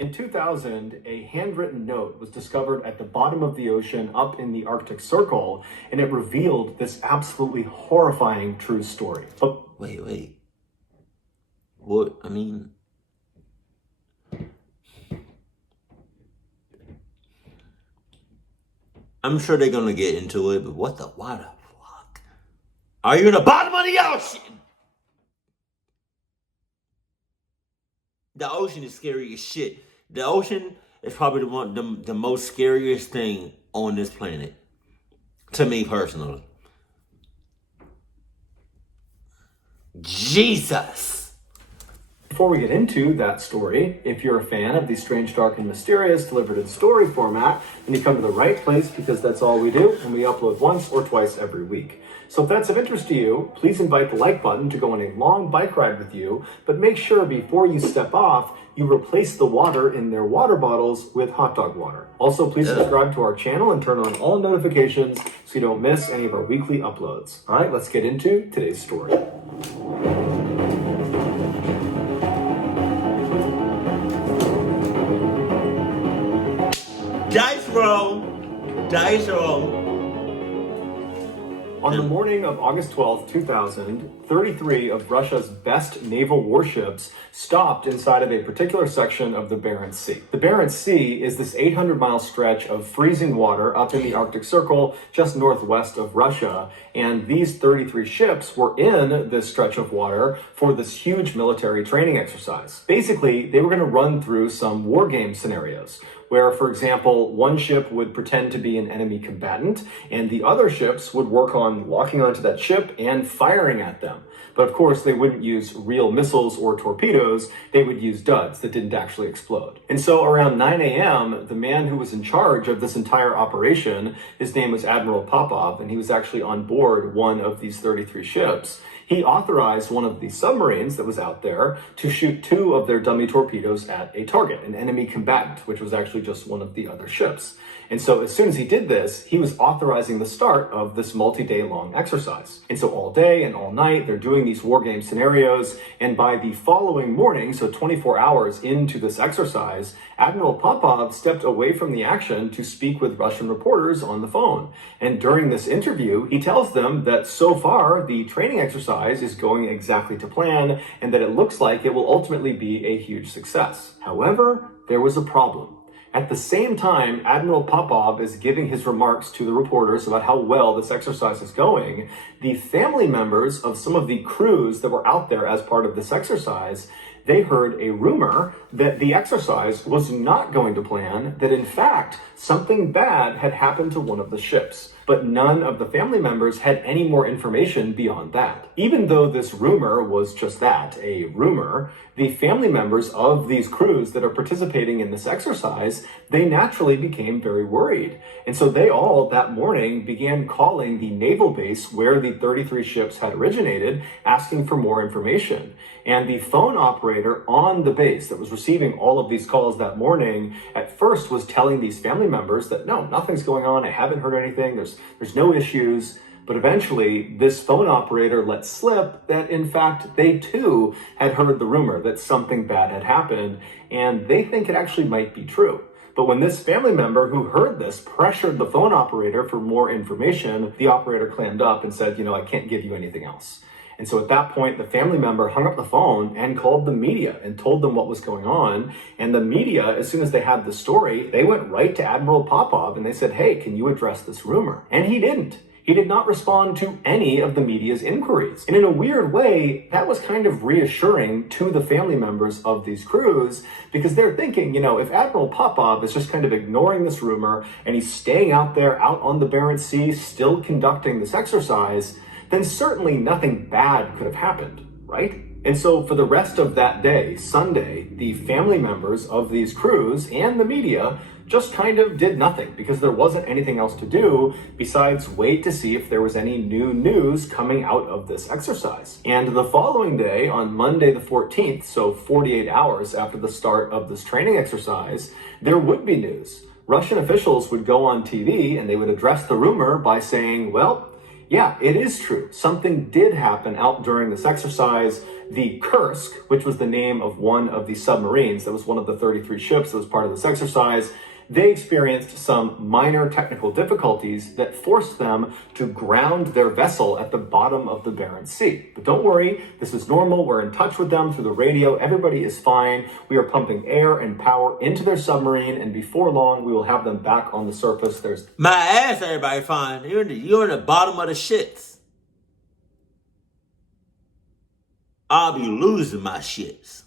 In 2000, a handwritten note was discovered at the bottom of the ocean up in the Arctic Circle, and it revealed this absolutely horrifying true story. But wait. What? I mean, I'm sure they're gonna get into it, but why the fuck? Are you in the bottom of the ocean? The ocean is scary as shit. The ocean is probably the most scariest thing on this planet. To me personally. Jesus. Before we get into that story, if you're a fan of the strange, dark, and mysterious delivered in story format, then you come to the right place, because that's all we do, and we upload once or twice every week. So if that's of interest to you, please invite the like button to go on a long bike ride with you, but make sure before you step off, you replace the water in their water bottles with hot dog water. Also, please subscribe to our channel and turn on all notifications so you don't miss any of our weekly uploads. All right, let's get into today's story. Dice roll. Dice roll. On the morning of August 12, 2000, 33 of Russia's best naval warships stopped inside of a particular section of the Barents Sea. The Barents Sea is this 800-mile stretch of freezing water up in the Arctic Circle just northwest of Russia, and these 33 ships were in this stretch of water for this huge military training exercise. Basically, they were going to run through some war game scenarios, where, for example, one ship would pretend to be an enemy combatant, and the other ships would work on locking onto that ship and firing at them. But of course, they wouldn't use real missiles or torpedoes, they would use duds that didn't actually explode. And so around 9 a.m., the man who was in charge of this entire operation, his name was Admiral Popov, and he was actually on board one of these 33 ships. He authorized one of the submarines that was out there to shoot 2 of their dummy torpedoes at a target, an enemy combatant, which was actually just one of the other ships. And so as soon as he did this, he was authorizing the start of this multi-day long exercise. And so all day and all night, they're doing these war game scenarios. And by the following morning, so 24 hours into this exercise, Admiral Popov stepped away from the action to speak with Russian reporters on the phone. And during this interview, he tells them that so far, the training exercise is going exactly to plan, and that it looks like it will ultimately be a huge success. However, there was a problem. At the same time, Admiral Popov is giving his remarks to the reporters about how well this exercise is going, the family members of some of the crews that were out there as part of this exercise, they heard a rumor that the exercise was not going to plan, that in fact, something bad had happened to one of the ships. But none of the family members had any more information beyond that. Even though this rumor was just that, a rumor, the family members of these crews that are participating in this exercise, they naturally became very worried. And so they all, that morning, began calling the naval base where the 33 ships had originated, asking for more information. And the phone operator on the base that was receiving all of these calls that morning, at first was telling these family members that, no, nothing's going on, I haven't heard anything, there's no issues. But eventually, this phone operator let slip that, in fact, they too had heard the rumor that something bad had happened, and they think it actually might be true. But when this family member who heard this pressured the phone operator for more information, the operator clammed up and said, I can't give you anything else. And so at that point, the family member hung up the phone and called the media and told them what was going on. And the media, as soon as they had the story, they went right to Admiral Popov and they said, hey, can you address this rumor? And he didn't. He did not respond to any of the media's inquiries. And in a weird way, that was kind of reassuring to the family members of these crews, because they're thinking, if Admiral Popov is just kind of ignoring this rumor and he's staying out there out on the Barents Sea, still conducting this exercise, then certainly nothing bad could have happened, right? And so for the rest of that day, Sunday, the family members of these crews and the media just kind of did nothing, because there wasn't anything else to do besides wait to see if there was any new news coming out of this exercise. And the following day, on Monday the 14th, so 48 hours after the start of this training exercise, there would be news. Russian officials would go on TV and they would address the rumor by saying, well, Yeah, it is true. Something did happen out during this exercise. The Kursk, which was the name of one of the submarines, that was one of the 33 ships that was part of this exercise, they experienced some minor technical difficulties that forced them to ground their vessel at the bottom of the Barents Sea. But don't worry, this is normal. We're in touch with them through the radio. Everybody is fine. We are pumping air and power into their submarine, and before long, we will have them back on the surface. My ass, everybody fine. You're in the bottom of the shits. I'll be losing my shits.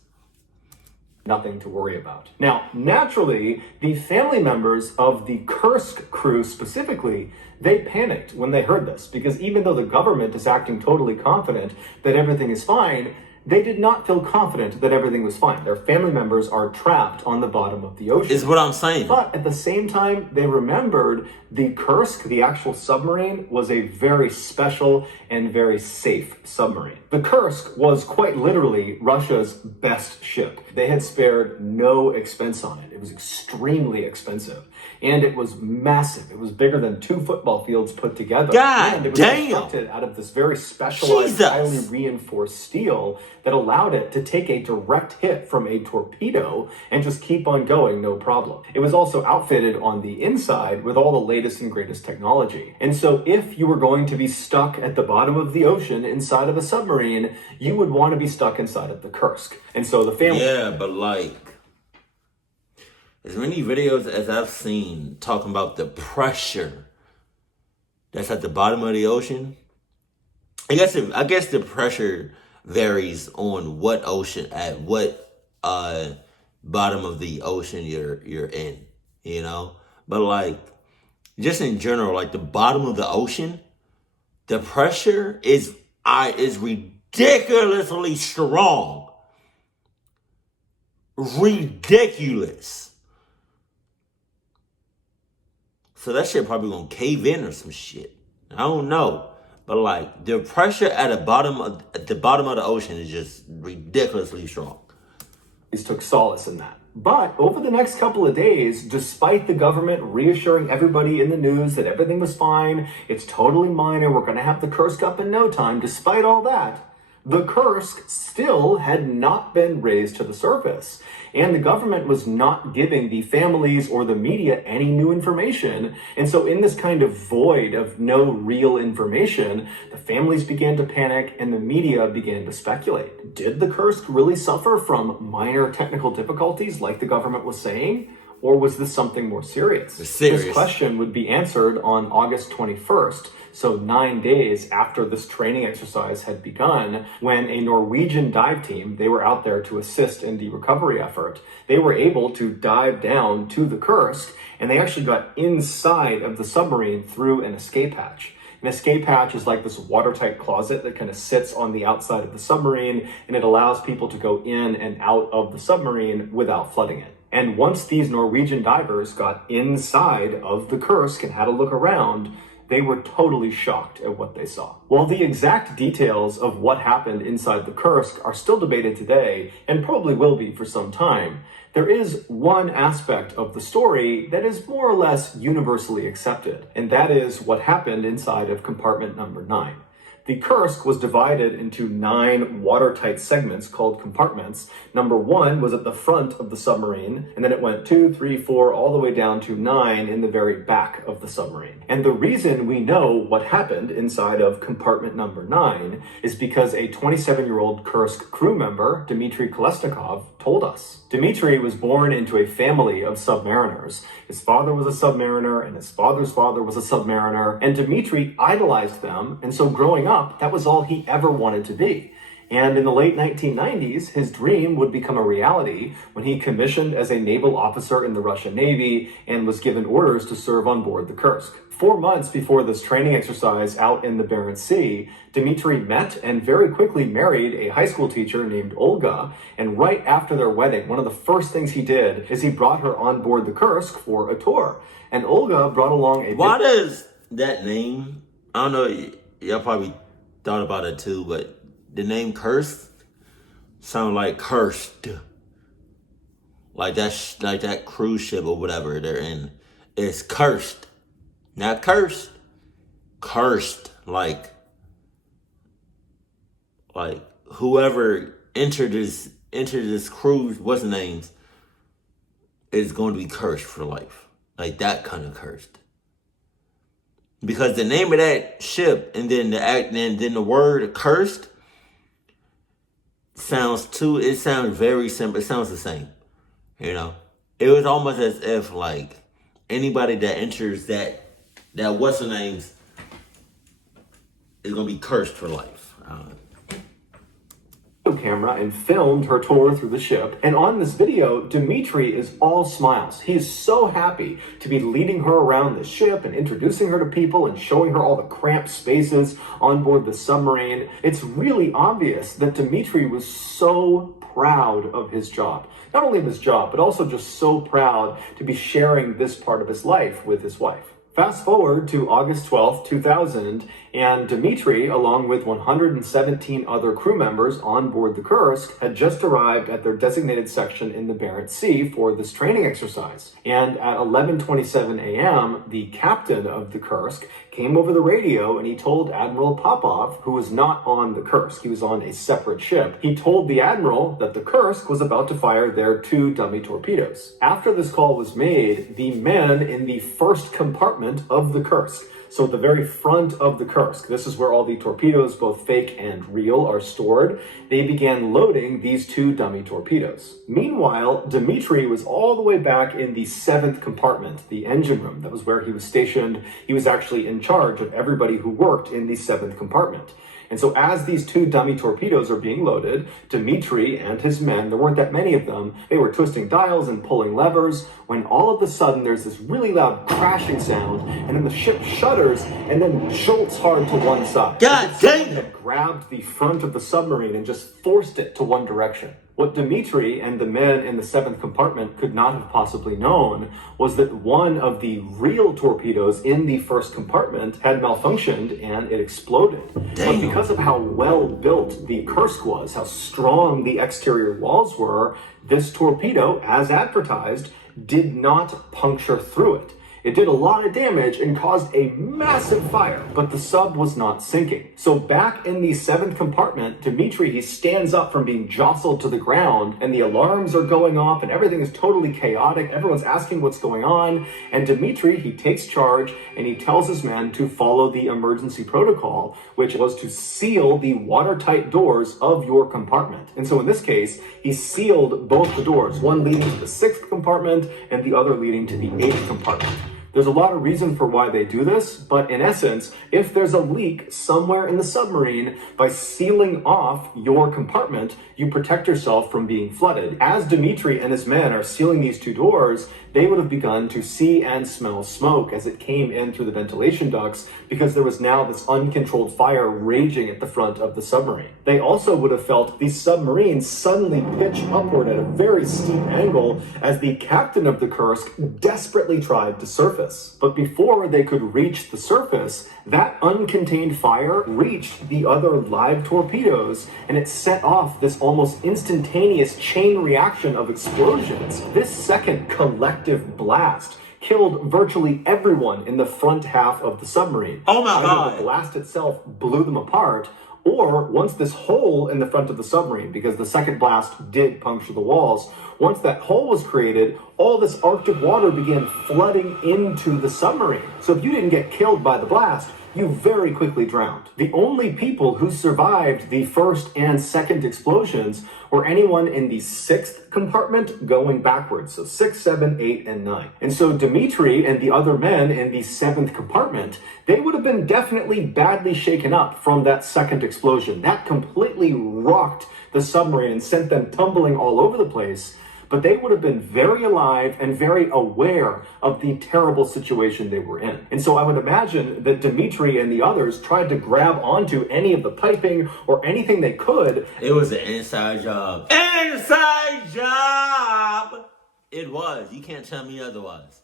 Nothing to worry about. Now, naturally, the family members of the Kursk crew specifically, they panicked when they heard this, because even though the government is acting totally confident that everything is fine, they did not feel confident that everything was fine. Their family members are trapped on the bottom of the ocean. Is what I'm saying. But at the same time, they remembered the Kursk, the actual submarine, was a very special and very safe submarine. The Kursk was quite literally Russia's best ship. They had spared no expense on it. It was extremely expensive. And it was massive. It was bigger than 2 football fields put together. God and it was damn. constructed out of this very specialized, Jesus. highly reinforced steel that allowed it to take a direct hit from a torpedo and just keep on going, no problem. It was also outfitted on the inside with all the latest and greatest technology. And so if you were going to be stuck at the bottom of the ocean inside of a submarine, you would want to be stuck inside of the Kursk. And so the family... Yeah, but like, as many videos as I've seen talking about the pressure that's at the bottom of the ocean, I guess the pressure varies on what ocean, at what bottom of the ocean you're in, you know? But like, just in general, like the bottom of the ocean, the pressure is ridiculously strong. Ridiculous. So that shit probably gonna cave in or some shit. I don't know. But like the pressure at the bottom of the ocean is just ridiculously strong. Took solace in that. But over the next couple of days, despite the government reassuring everybody in the news that everything was fine, it's totally minor, we're gonna have the Kursk up in no time, despite all that, the Kursk still had not been raised to the surface. And the government was not giving the families or the media any new information. And so in this kind of void of no real information, the families began to panic and the media began to speculate. Did the Kursk really suffer from minor technical difficulties like the government was saying? Or was this something more serious? This question would be answered on August 21st, so 9 days after this training exercise had begun, when a Norwegian dive team, they were out there to assist in the recovery effort, they were able to dive down to the Kursk, and they actually got inside of the submarine through an escape hatch. An escape hatch is like this watertight closet that kind of sits on the outside of the submarine, and it allows people to go in and out of the submarine without flooding it. And once these Norwegian divers got inside of the Kursk and had a look around, they were totally shocked at what they saw. While the exact details of what happened inside the Kursk are still debated today, and probably will be for some time, there is one aspect of the story that is more or less universally accepted, and that is what happened inside of compartment number 9. The Kursk was divided into 9 watertight segments called compartments. Number 1 was at the front of the submarine, and then it went 2, 3, 4, all the way down to 9 in the very back of the submarine. And the reason we know what happened inside of compartment number 9 is because a 27-year-old Kursk crew member, Dmitry Kolesnikov, told us. Dmitry was born into a family of submariners. His father was a submariner, and his father's father was a submariner, and Dmitry idolized them, and so growing up, that was all he ever wanted to be. And in the late 1990s, his dream would become a reality when he commissioned as a naval officer in the Russian Navy and was given orders to serve on board the Kursk. 4 months before this training exercise out in the Barents Sea, Dmitry met and very quickly married a high school teacher named Olga. And right after their wedding, one of the first things he did is he brought her on board the Kursk for a tour. And Olga brought along a... Why does that name, I don't know, y'all probably thought about it too, but the name Kursk sound like cursed. Like that cruise ship or whatever they're in. It's cursed. Not cursed. Cursed. like whoever entered this cruise, what's the names, is going to be cursed for life. Like that kind of cursed. Because the name of that ship and then the word cursed sounds very simple. It sounds the same. You know? It was almost as if like anybody that enters that what's the names is gonna be cursed for life. Camera and filmed her tour through the ship. And on this video, Dmitri is all smiles. He is so happy to be leading her around the ship and introducing her to people and showing her all the cramped spaces on board the submarine. It's really obvious that Dmitri was so proud of his job. Not only of his job, but also just so proud to be sharing this part of his life with his wife. Fast forward to August 12th, 2000, and Dmitri, along with 117 other crew members on board the Kursk, had just arrived at their designated section in the Barents Sea for this training exercise. And at 11:27 a.m., the captain of the Kursk came over the radio and he told Admiral Popov, who was not on the Kursk, he was on a separate ship, he told the Admiral that the Kursk was about to fire their 2 dummy torpedoes. After this call was made, the men in the first compartment of the Kursk, so the very front of the Kursk, this is where all the torpedoes, both fake and real, are stored, they began loading these 2 dummy torpedoes. Meanwhile, Dmitri was all the way back in the 7th compartment, the engine room. That was where he was stationed. He was actually in charge of everybody who worked in the 7th compartment. And so as these 2 dummy torpedoes are being loaded, Dmitri and his men, there weren't that many of them, they were twisting dials and pulling levers, when all of a sudden there's this really loud crashing sound, and then the ship shudders and then jolts hard to one side. God dang it! Had grabbed the front of the submarine and just forced it to one direction. What Dmitri and the men in the 7th compartment could not have possibly known was that one of the real torpedoes in the first compartment had malfunctioned and it exploded. Damn. But because of how well built the Kursk was, how strong the exterior walls were, this torpedo, as advertised, did not puncture through it. It did a lot of damage and caused a massive fire, but the sub was not sinking. So back in the 7th compartment, Dmitri, he stands up from being jostled to the ground, and the alarms are going off, and everything is totally chaotic. Everyone's asking what's going on, and Dmitri, he takes charge, and he tells his men to follow the emergency protocol, which was to seal the watertight doors of your compartment. And so in this case, he sealed both the doors, one leading to the 6th compartment, and the other leading to the 8th compartment. There's a lot of reason for why they do this, but in essence, if there's a leak somewhere in the submarine, by sealing off your compartment, you protect yourself from being flooded. As Dmitri and his men are sealing these 2 doors, they would have begun to see and smell smoke as it came in through the ventilation ducts because there was now this uncontrolled fire raging at the front of the submarine. They also would have felt the submarine suddenly pitch upward at a very steep angle as the captain of the Kursk desperately tried to surface. But before they could reach the surface, that uncontained fire reached the other live torpedoes and it set off this almost instantaneous chain reaction of explosions. This second collective blast killed virtually everyone in the front half of the submarine. Oh my God. Either the blast itself blew them apart, or once this hole in the front of the submarine, because the second blast did puncture the walls, once that hole was created, all this Arctic water began flooding into the submarine. So if you didn't get killed by the blast, you very quickly drowned. The only people who survived the first and second explosions were anyone in the 6th compartment going backwards. So 6, 7, 8, and 9. And so Dmitri and the other men in the 7th compartment, they would have been definitely badly shaken up from that second explosion. That completely rocked the submarine and sent them tumbling all over the place. But they would have been very alive and very aware of the terrible situation they were in. And so I would imagine that Dmitri and the others tried to grab onto any of the piping or anything they could. It was an inside job. Inside job! It was. You can't tell me otherwise.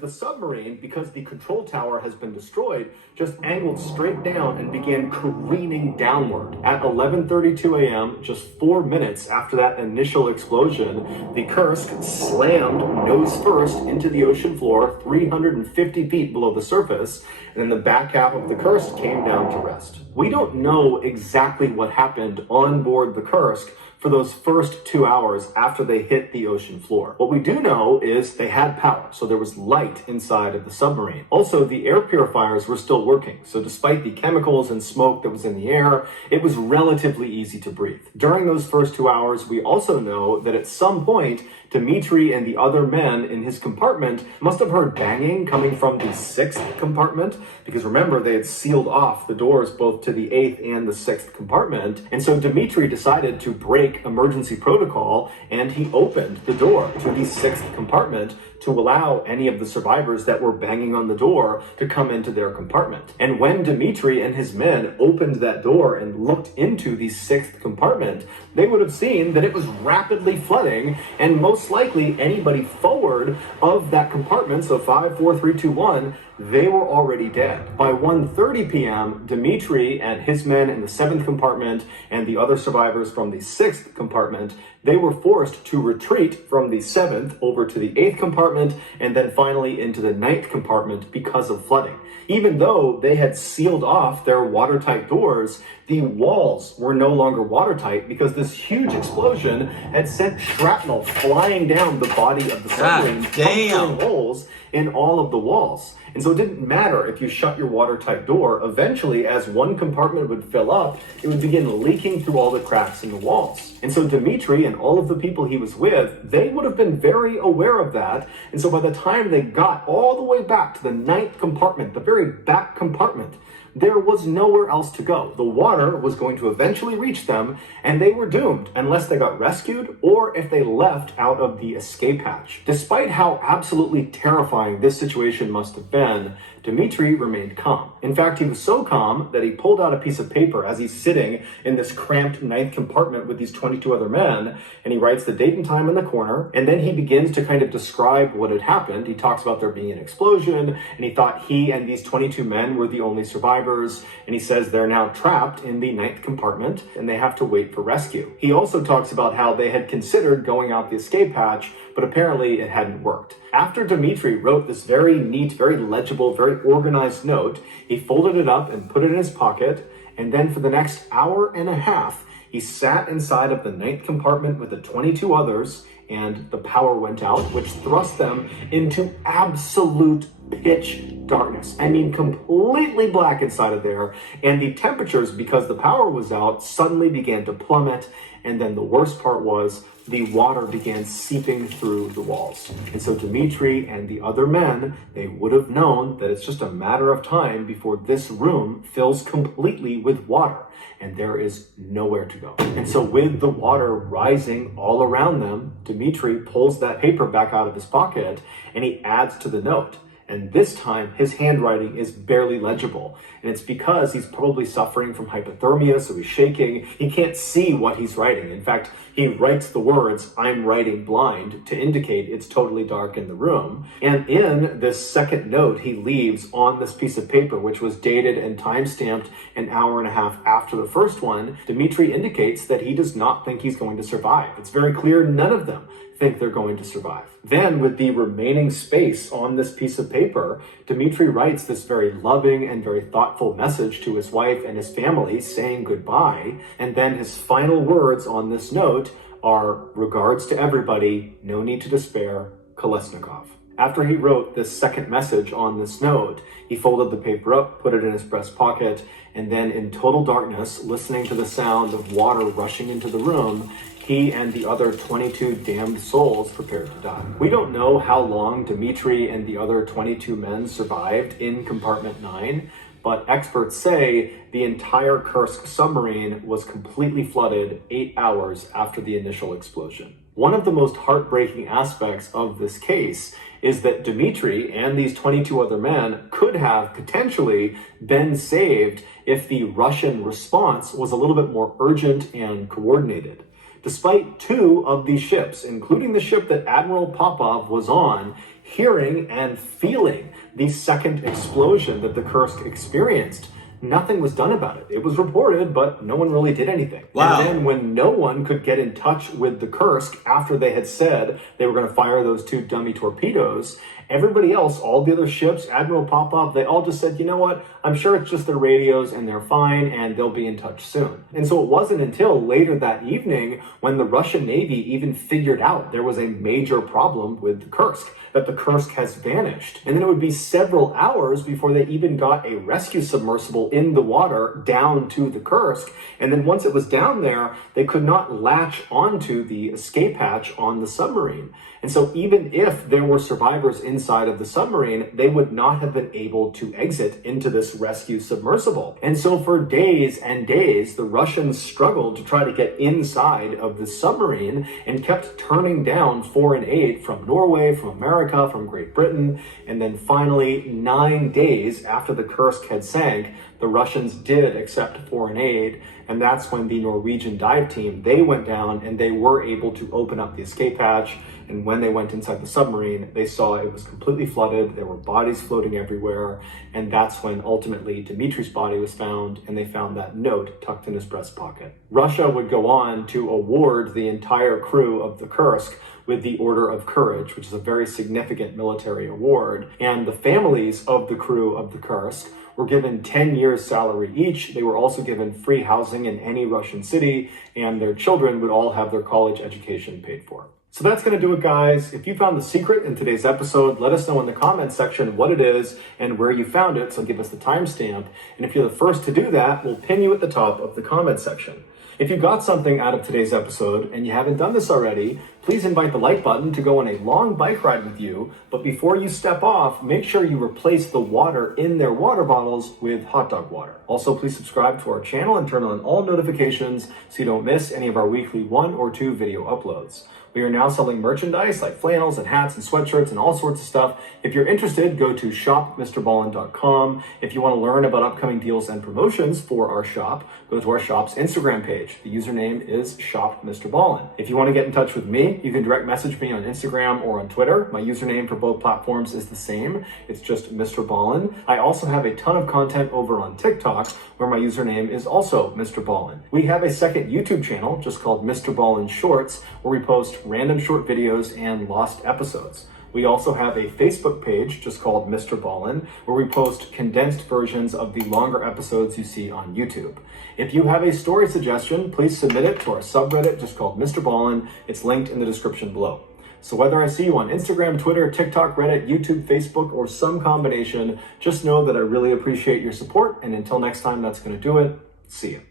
The submarine, because the control tower has been destroyed, just angled straight down and began careening downward. At 11:32 a.m., just 4 minutes after that initial explosion, the Kursk slammed nose first into the ocean floor 350 feet below the surface, and then the back half of the Kursk came down to rest. We don't know exactly what happened on board the Kursk for those first 2 hours after they hit the ocean floor. What we do know is they had power, so there was light inside of the submarine. Also, the air purifiers were still working, so despite the chemicals and smoke that was in the air, it was relatively easy to breathe. During those first 2 hours, we also know that at some point, Dmitry and the other men in his compartment must have heard banging coming from the 6th compartment, because remember, they had sealed off the doors both to the 8th and the 6th compartment. And so Dmitry decided to break emergency protocol, and he opened the door to the 6th compartment to allow any of the survivors that were banging on the door to come into their compartment. And when Dmitry and his men opened that door and looked into the 6th compartment, they would have seen that it was rapidly flooding, and most likely anybody forward of that compartment, so 5, 4, 3, 2, 1, they were already dead. By 1:30 p.m., Dmitry and his men in the 7th compartment and the other survivors from the 6th compartment, they were forced to retreat from the 7th over to the 8th compartment and then finally into the 9th compartment because of flooding. Even though they had sealed off their watertight doors, the walls were no longer watertight because this huge explosion had sent shrapnel flying down the body of the submarine, puncturing holes in all of the walls. And so it didn't matter if you shut your watertight door. Eventually, as one compartment would fill up, it would begin leaking through all the cracks in the walls. And so Dmitry and all of the people he was with, they would have been very aware of that. And so by the time they got all the way back to the 9th compartment, the very back compartment, there was nowhere else to go. The water was going to eventually reach them, and they were doomed unless they got rescued or if they left out of the escape hatch. Despite how absolutely terrifying this situation must have been, Dmitry remained calm. In fact, he was so calm that he pulled out a piece of paper as he's sitting in this cramped 9th compartment with these 22 other men, and he writes the date and time in the corner, and then he begins to kind of describe what had happened. He talks about there being an explosion, and he thought he and these 22 men were the only survivors, and he says they're now trapped in the 9th compartment, and they have to wait for rescue. He also talks about how they had considered going out the escape hatch, but apparently it hadn't worked. After Dmitry wrote this very neat, very legible, very organized note, he folded it up and put it in his pocket, and then for the next hour and a half, he sat inside of the 9th compartment with the 22 others, and the power went out, which thrust them into absolute pitch darkness. I mean, completely black inside of there, and the temperatures, because the power was out, suddenly began to plummet, and then the worst part was the water began seeping through the walls. And so Dmitry and the other men, they would have known that it's just a matter of time before this room fills completely with water, and there is nowhere to go. And so with the water rising all around them, Dmitry pulls that paper back out of his pocket and he adds to the note. And this time, his handwriting is barely legible. And it's because he's probably suffering from hypothermia, so he's shaking. He can't see what he's writing. In fact, he writes the words, "I'm writing blind," to indicate it's totally dark in the room. And in this second note he leaves on this piece of paper, which was dated and time-stamped an hour and a half after the first one, Dmitry indicates that he does not think he's going to survive. It's very clear none of them think they're going to survive. Then, with the remaining space on this piece of paper, Dmitry writes this very loving and very thoughtful message to his wife and his family, saying goodbye. And then his final words on this note are, "Regards to everybody, no need to despair, Kolesnikov." After he wrote this second message on this note, he folded the paper up, put it in his breast pocket, and then in total darkness, listening to the sound of water rushing into the room, he and the other 22 damned souls prepared to die. We don't know how long Dmitry and the other 22 men survived in compartment 9, but experts say the entire Kursk submarine was completely flooded 8 hours after the initial explosion. One of the most heartbreaking aspects of this case is that Dmitry and these 22 other men could have potentially been saved if the Russian response was a little bit more urgent and coordinated. Despite 2 of these ships, including the ship that Admiral Popov was on, hearing and feeling the second explosion that the Kursk experienced. Nothing was done about it. It was reported, but no one really did anything. Wow. And then when no one could get in touch with the Kursk after they had said they were going to fire those 2 dummy torpedoes, everybody else, all the other ships, Admiral Popov, they all just said, you know what, I'm sure it's just their radios and they're fine and they'll be in touch soon. And so it wasn't until later that evening when the Russian Navy even figured out there was a major problem with the Kursk, that the Kursk has vanished. And then it would be several hours before they even got a rescue submersible in the water down to the Kursk. And then once it was down there, they could not latch onto the escape hatch on the submarine. And so even if there were survivors inside of the submarine, they would not have been able to exit into this rescue submersible. And so for days and days, the Russians struggled to try to get inside of the submarine and kept turning down foreign aid from Norway, from America, from Great Britain. And then finally, 9 days after the Kursk had sank, the Russians did accept foreign aid. And that's when the Norwegian dive team, they went down and they were able to open up the escape hatch. And when they went inside the submarine, they saw it was completely flooded. There were bodies floating everywhere. And that's when ultimately Dmitri's body was found, and they found that note tucked in his breast pocket. Russia would go on to award the entire crew of the Kursk with the Order of Courage, which is a very significant military award. And the families of the crew of the Kursk were given 10 years salary each. They were also given free housing in any Russian city, and their children would all have their college education paid for. So that's going to do it, guys. If you found the secret in today's episode, let us know in the comments section what it is and where you found it, so give us the timestamp. And if you're the first to do that, we'll pin you at the top of the comment section. If you got something out of today's episode and you haven't done this already, please invite the like button to go on a long bike ride with you. But before you step off, make sure you replace the water in their water bottles with hot dog water. Also, please subscribe to our channel and turn on all notifications so you don't miss any of our weekly 1 or 2 video uploads. We are now selling merchandise like flannels and hats and sweatshirts and all sorts of stuff. If you're interested, go to shopmrballen.com. If you want to learn about upcoming deals and promotions for our shop, go to our shop's Instagram page. The username is shopmrballen. If you want to get in touch with me, you can direct message me on Instagram or on Twitter. My username for both platforms is the same. It's just MrBallen. I also have a ton of content over on TikTok where my username is also MrBallen. We have a second YouTube channel just called MrBallen Shorts, where we post random short videos and lost episodes. We also have a Facebook page just called MrBallen, where we post condensed versions of the longer episodes you see on YouTube. If you have a story suggestion, please submit it to our subreddit just called MrBallen. It's linked in the description below. So whether I see you on Instagram, Twitter, TikTok, Reddit, YouTube, Facebook, or some combination, just know that I really appreciate your support. And until next time, that's going to do it. See you.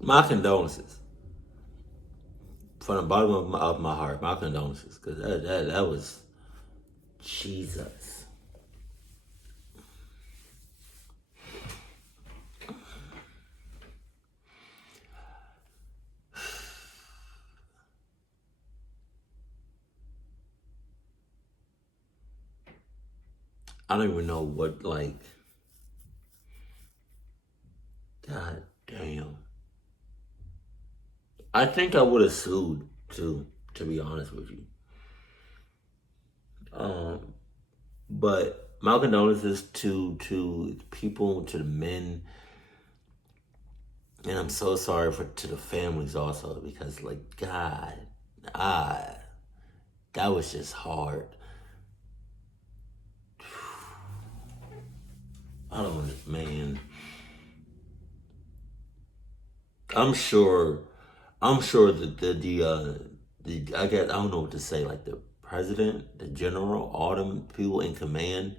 My condolences. From the bottom of my heart, my condolences, because that was Jesus. I don't even know what, like, God damn. I think I would have sued too, to be honest with you. But my condolences to people, to the men, and I'm so sorry to the families also, because like God, that was just hard. I don't, man. I'm sure that the I guess I don't know what to say, like the president, the general, all them people in command.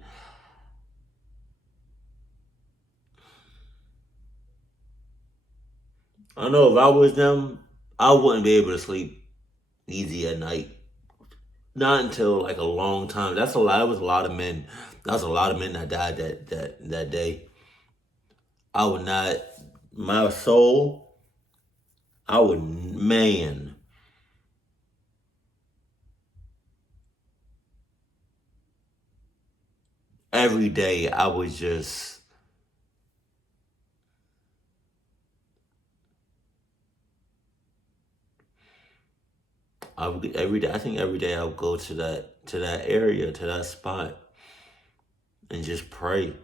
I know if I was them, I wouldn't be able to sleep easy at night. Not until like a long time. That's a lot. That was a lot of men. That was a lot of men that died that day. I would not. My soul. I would, man. Every day I was just, every day. I think every day I would go to that area, to that spot, and just pray.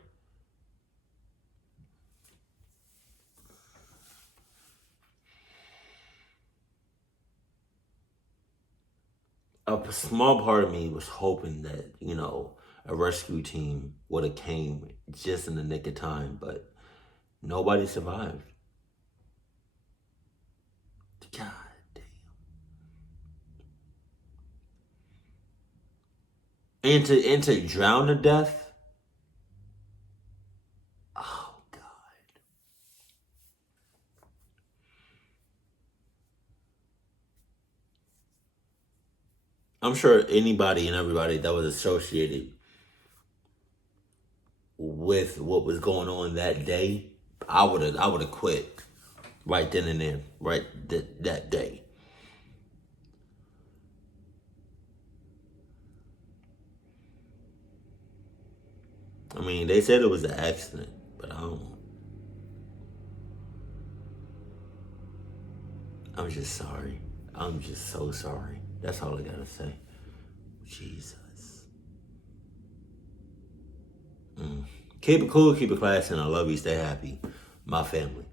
A small part of me was hoping that, a rescue team would have came just in the nick of time, but nobody survived. God damn. And to drown to death? Oh, God. I'm sure anybody and everybody that was associated with what was going on that day, I would have quit right then and there, right that day. I mean, they said it was an accident, but I'm just sorry. I'm just so sorry. That's all I gotta say. Jesus. Keep it cool, keep it classy, and I love you. Stay happy. My family.